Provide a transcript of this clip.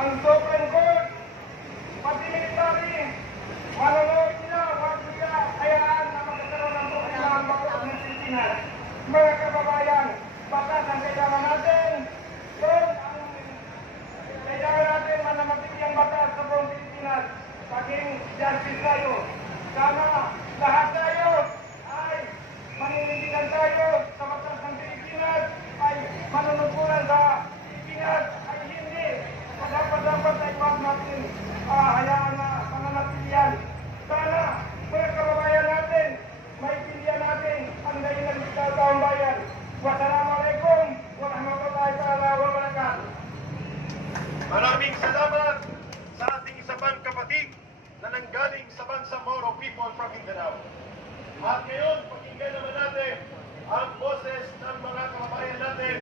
ang Supreme Court, pati military, manonood nila, wag nila hayaan na magkakaroon ng problema ang batas ng Pilipinas. Mga kababayan, batas ang kailangan natin, doon ang kailangan natin manamatig ang batas sa buong Pilipinas. Paging justice tayo. Sana lahat tayo ay maninindigan tayo sa batas ng Pilipinas, ay manunungkulan sa Pilipinas, ay hindi. Dapat ay wag natin hayaan na mananatilian. Sana mga kababayan natin, may pilihan natin ang dahilan ng taong bayan. Wassalamualaikum warahmatullahi wabarakatuh. Maraming salamat sa ating isa pang kapatid na nanggaling sa Bangsamoro People from Mindanao. At ngayon, pakinggan naman